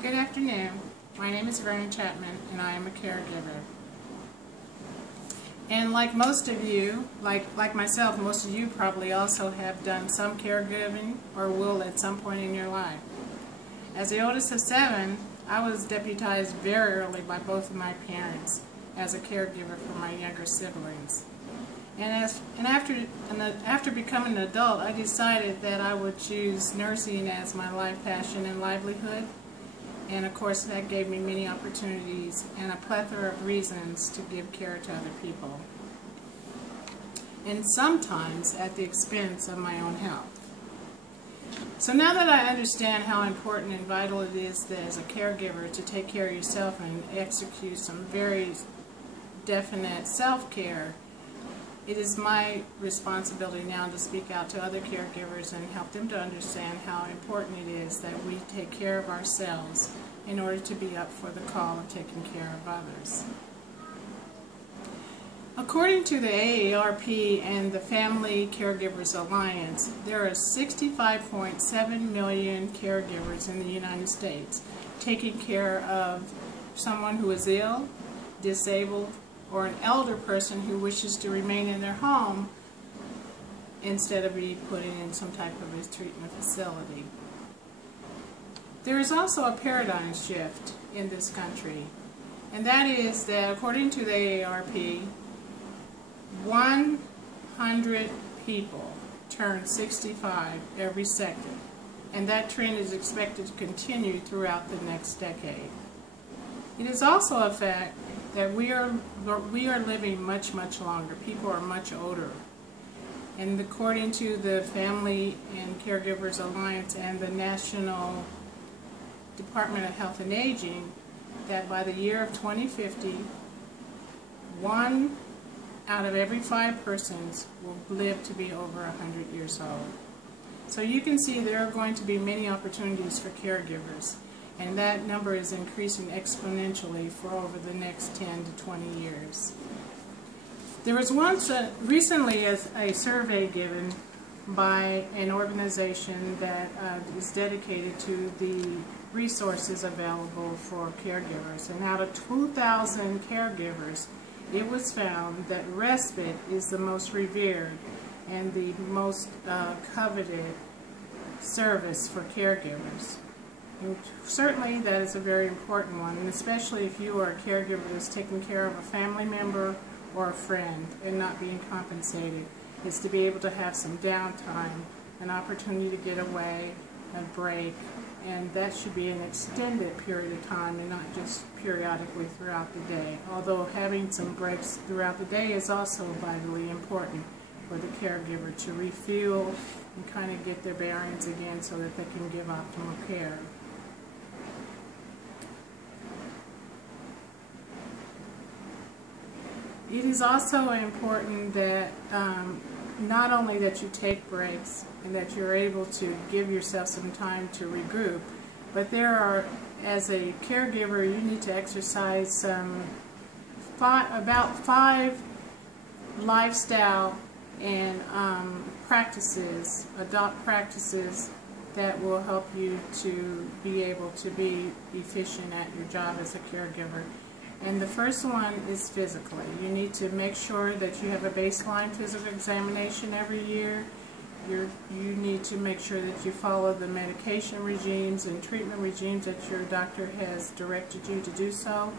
Good afternoon. My name is Vernon Chapman and I am a caregiver. And like most of you, like myself, most of you probably also have done some caregiving or will at some point in your life. As the oldest of 7, I was deputized very early by both of my parents as a caregiver for my younger siblings. And after becoming an adult, I decided that I would choose nursing as my life passion and livelihood. And of course, that gave me many opportunities and a plethora of reasons to give care to other people. And sometimes at the expense of my own health. So now that I understand how important and vital it is that as a caregiver to take care of yourself and execute some very definite self-care, it is my responsibility now to speak out to other caregivers and help them to understand how important it is that we take care of ourselves in order to be up for the call of taking care of others. According to the AARP and the Family Caregivers Alliance, there are 65.7 million caregivers in the United States taking care of someone who is ill, disabled, or an elder person who wishes to remain in their home instead of being put in some type of a treatment facility. There is also a paradigm shift in this country, and that is that according to the AARP, 100 people turn 65 every second, and that trend is expected to continue throughout the next decade. It is also a fact that we are living much longer. People are much older. And according to the Family and Caregivers Alliance and the National Department of Health and Aging, that by the year of 2050, 1 out of every 5 persons will live to be over 100 years old. So you can see there are going to be many opportunities for caregivers. And that number is increasing exponentially for over the next 10 to 20 years. There was recently a survey given by an organization that is dedicated to the resources available for caregivers. And out of 2,000 caregivers, it was found that respite is the most revered and the most coveted service for caregivers. And certainly that is a very important one, and especially if you are a caregiver that's taking care of a family member or a friend and not being compensated, is to be able to have some downtime, an opportunity to get away, a break, and that should be an extended period of time and not just periodically throughout the day. Although having some breaks throughout the day is also vitally important for the caregiver to refuel and kind of get their bearings again so that they can give optimal care. It is also important that not only that you take breaks and that you're able to give yourself some time to regroup, but there are, as a caregiver, you need to exercise about 5 lifestyle and practices, adopt practices that will help you to be able to be efficient at your job as a caregiver. And the first one is physically. You need to make sure that you have a baseline physical examination every year. You need to make sure that you follow the medication regimes and treatment regimes that your doctor has directed you to do so.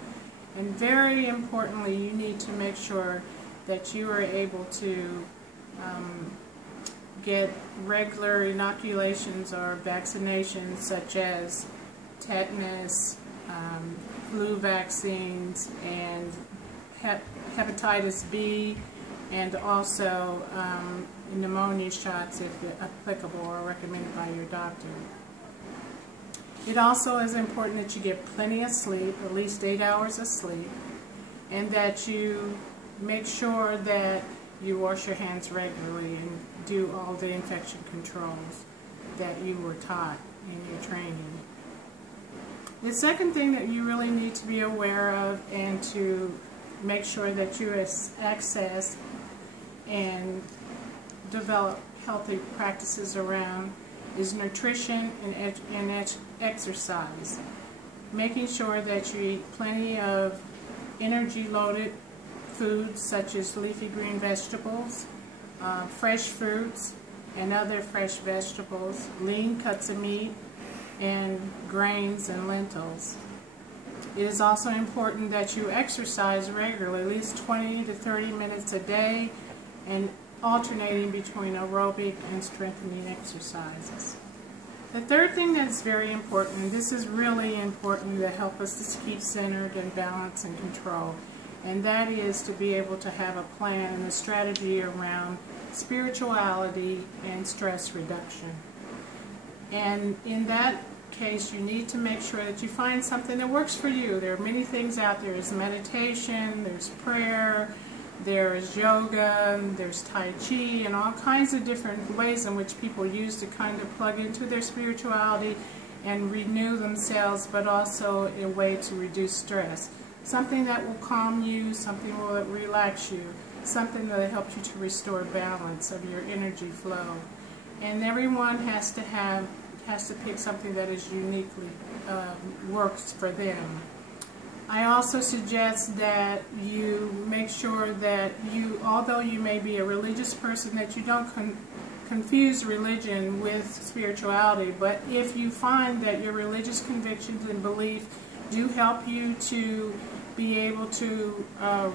And very importantly, you need to make sure that you are able to get regular inoculations or vaccinations such as tetanus, flu vaccines, and hepatitis B, and also pneumonia shots if applicable or recommended by your doctor. It also is important that you get plenty of sleep, at least 8 hours of sleep, and that you make sure that you wash your hands regularly and do all the infection controls that you were taught in your training. The second thing that you really need to be aware of and to make sure that you access and develop healthy practices around is nutrition and exercise. making sure that you eat plenty of energy-loaded foods such as leafy green vegetables, fresh fruits and other fresh vegetables, lean cuts of meat, and grains and lentils. It is also important that you exercise regularly, at least 20 to 30 minutes a day, and alternating between aerobic and strengthening exercises. The third thing that's very important, and this is really important to help us to keep centered and balanced and control, and that is to be able to have a plan and a strategy around spirituality and stress reduction. And in that case, you need to make sure that you find something that works for you. There are many things out there. There's meditation, there's prayer, there's yoga, there's Tai Chi, and all kinds of different ways in which people use to kind of plug into their spirituality and renew themselves, but also a way to reduce stress. Something that will calm you, something that will relax you, something that will help you to restore balance of your energy flow. And everyone has to pick something that is uniquely works for them. I also suggest that you make sure that you, although you may be a religious person, that you don't confuse religion with spirituality. But if you find that your religious convictions and belief do help you to be able to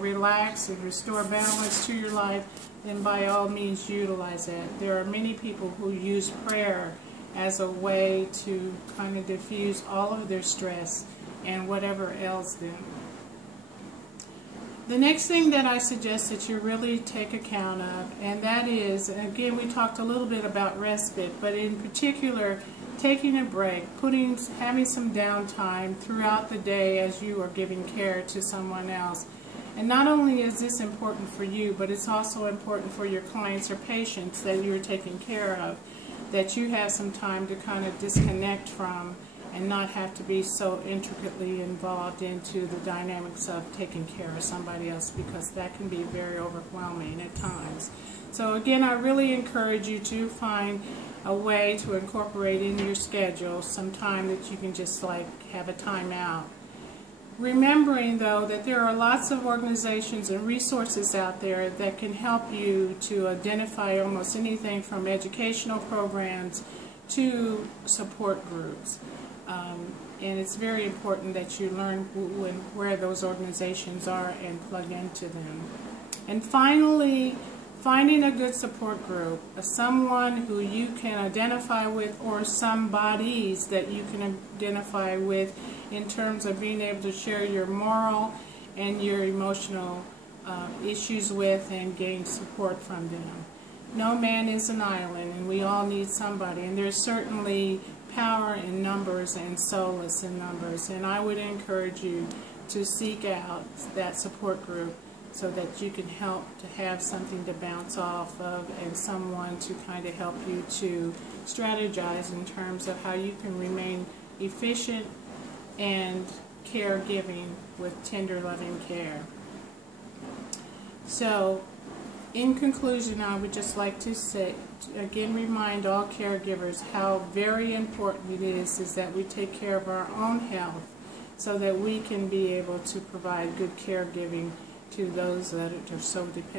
relax and restore balance to your life, then by all means utilize it. There are many people who use prayer as a way to kind of diffuse all of their stress and whatever ails them. The next thing that I suggest that you really take account of, and that is, and again we talked a little bit about respite, but in particular taking a break, having some downtime throughout the day as you are giving care to someone else. And not only is this important for you, but it's also important for your clients or patients that you're taking care of, that you have some time to kind of disconnect from and not have to be so intricately involved into the dynamics of taking care of somebody else, because that can be very overwhelming at times. So again, I really encourage you to find a way to incorporate in your schedule some time that you can just like have a time out. Remembering though that there are lots of organizations and resources out there that can help you to identify almost anything from educational programs to support groups. And it's very important that you learn who and where those organizations are and plug into them. And finally, finding a good support group, someone who you can identify with, or some bodies that you can identify with in terms of being able to share your moral and your emotional issues with and gain support from them. No man is an island, and we all need somebody, and there's certainly power in numbers and solace in numbers, and I would encourage you to seek out that support group so that you can help to have something to bounce off of and someone to kind of help you to strategize in terms of how you can remain efficient and caregiving with tender, loving care. So, in conclusion, I would just like to say, again, remind all caregivers how very important it is that we take care of our own health so that we can be able to provide good caregiving to those that are so dependent.